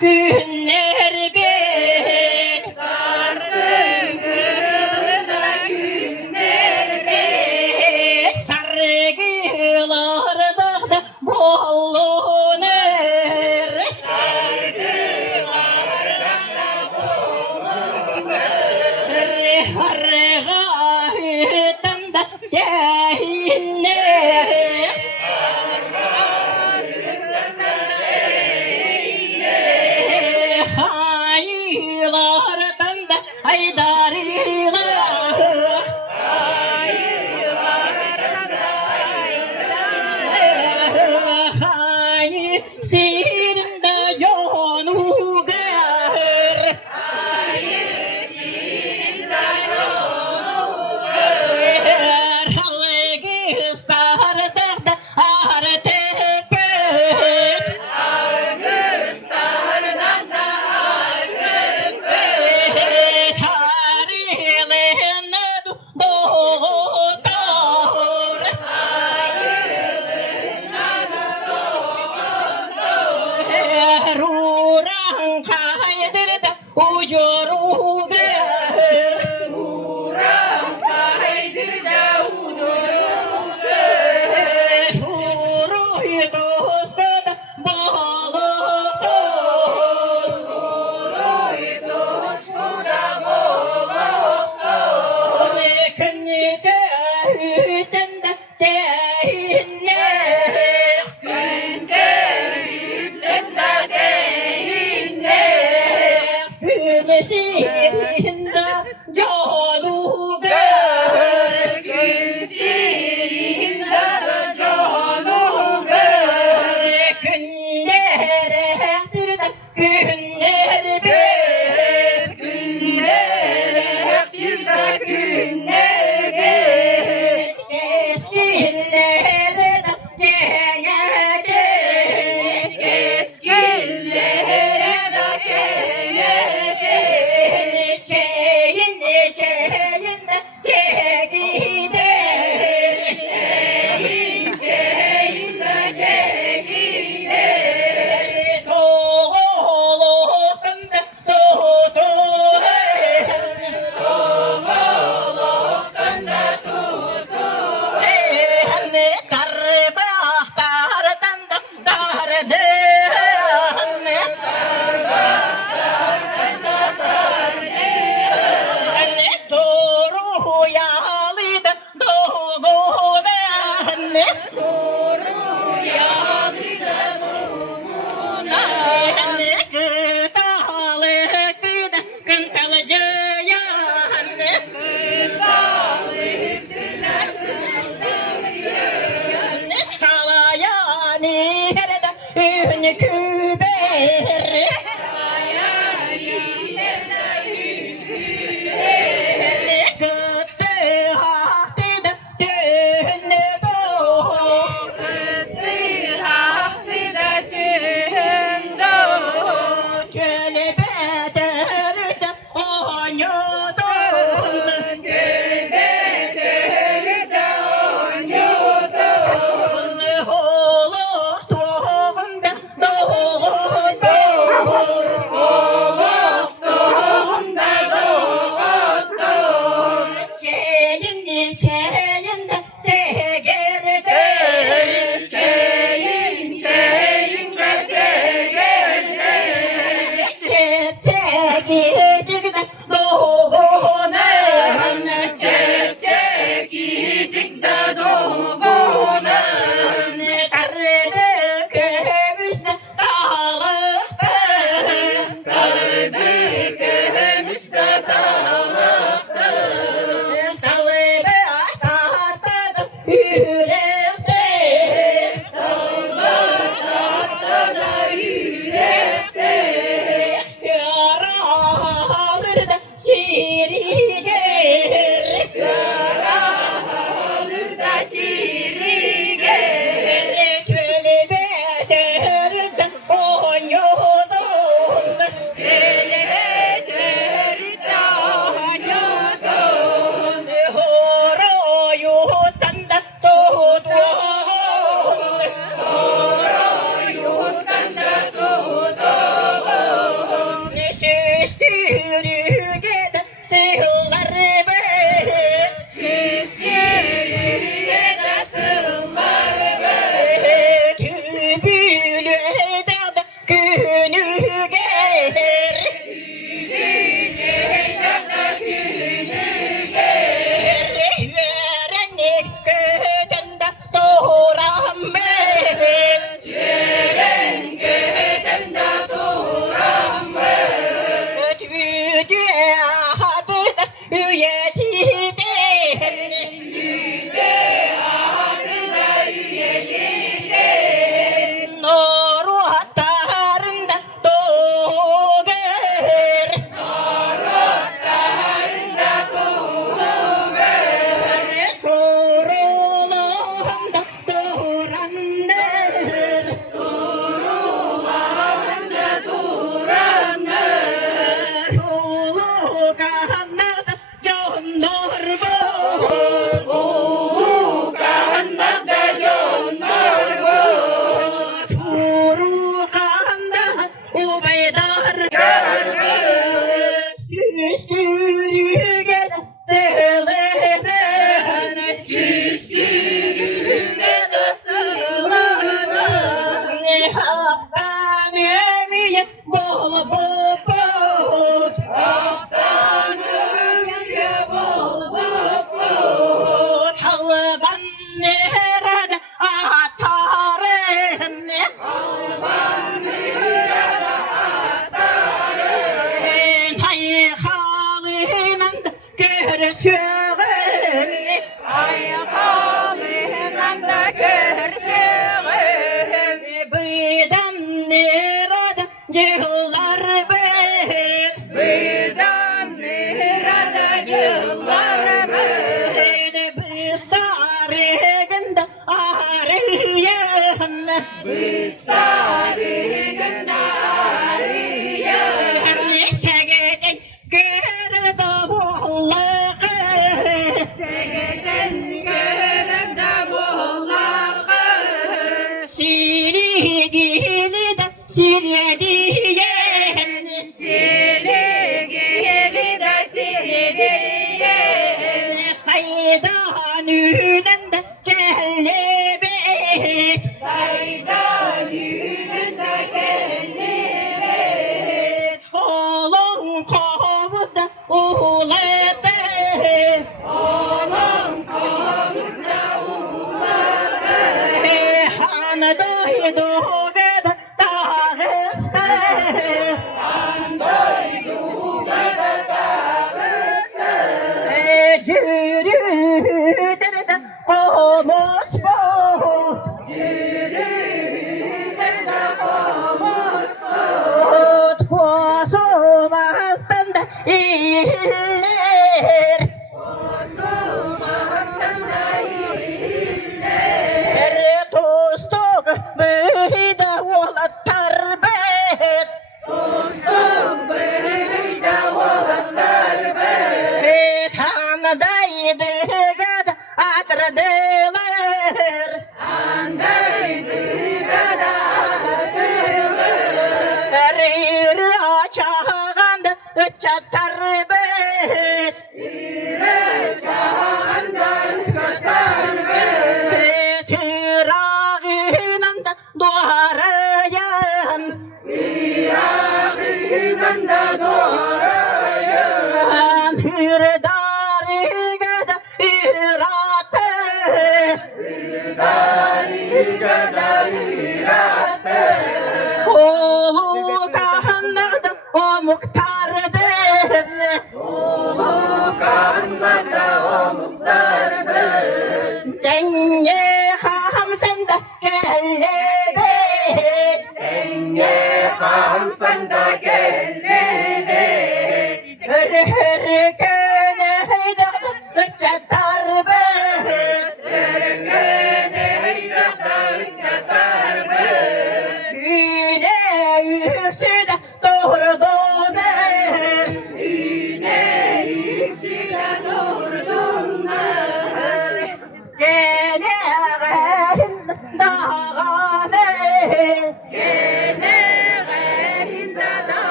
günler bir sarsın kırda günler bir sargılarda da bolluğunur sargılarda da bolluğunur hargaytan da yayınlar hayırlardan da haydarlar hayırlardan da haydarlar hayır sirinde canu gır hayır sirinde canu gır halgıstarda da artepet halgıstardan da ucuru gır uğram kaydır da ucuru gır uğruyu dostda da balık uğruyu dostda da balık kınıda hüten de değinler günde hüten de değinler Gülsinde canu ver Gülsinde canu ver Günlere de günler bir Günlere de günler bir Eskilere de gelecek Eskilere de gelecek Çeyin çeyin de çekilir Çeyin çeyin de çekilir Doğuluktan da tutur Doğuluktan da tutur Darbaktardan da dardı Doğruyalıydı doğudan Doğruyalıydı doğudan Gıdalıktı da kıntalıcıya Gıdalıktı da kıntalıcıya Salayani herede ün küberi Salayani herede ün küberi Gıttı hahtı dünne doğu Gıttı hahtı dünne doğu Gölbedir de oynudun Gölbedir de oynudun Oğlu doğumda doğdu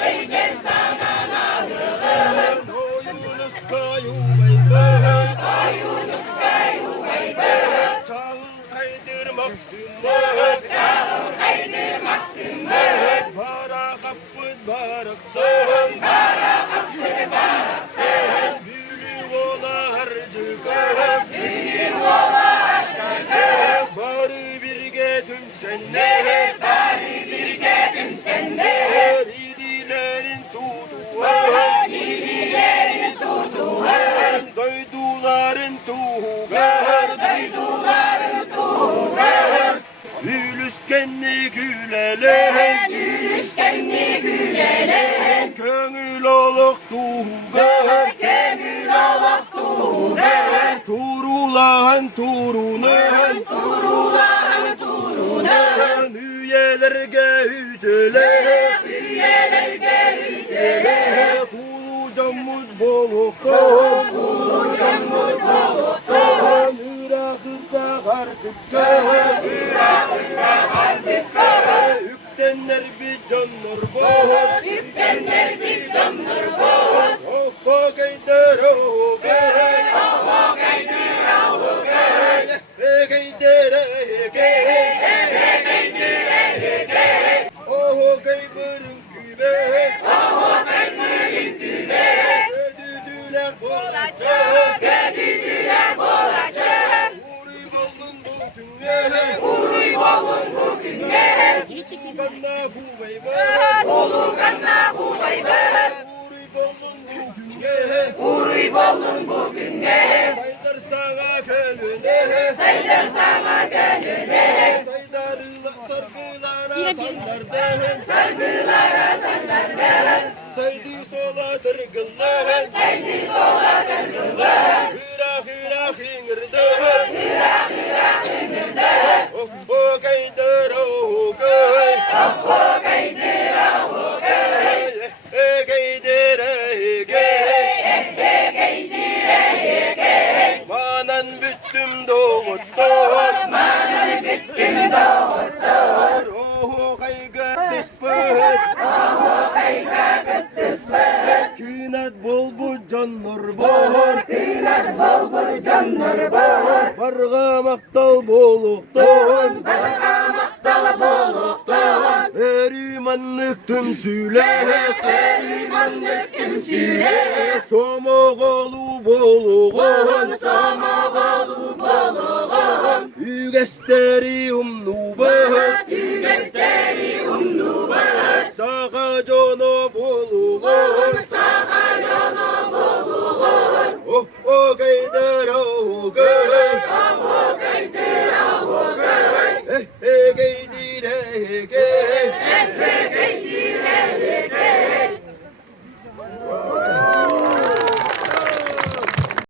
Neyden sana nahıvın, o Yunus kayuvayvın, çağıl kaydırmaksın mıt, para kapın baraksın, gülü ola harcıkın, bari birge tümsenler, İdilerin tutuğun, doyduların tuğun, Hülüskenli güleler, köngül oluk tuğun, turulahan turunun, üyelerge üdeler, kulu camuz bolukton, Irak'ta kartıkkın, Üktenler bir canlar boğut, Oho gaydır oho gay, Gaydır gay, Oho gaybırın kübek, Gödüdüler bolacak, Uri bolun bu günge, Uluganna huvayvın, Uri bolun bu günge, Saydar sana gölüne, sargılara sandardın, Saydı sola tırgıllın, Hırak hırak hingırdın, Oh gaydır oh gay, gaydır gay, Manan büttüm doğuttur, Oh kaygı dispet, Künat bol bu canlar bor, Barga maktal bolukton, Erimanlık tümsüle, Somogolu boluğun, Ügesteri umnubet, Sağa cana boluğun, Oh gaydır oh gay, gaydır gay,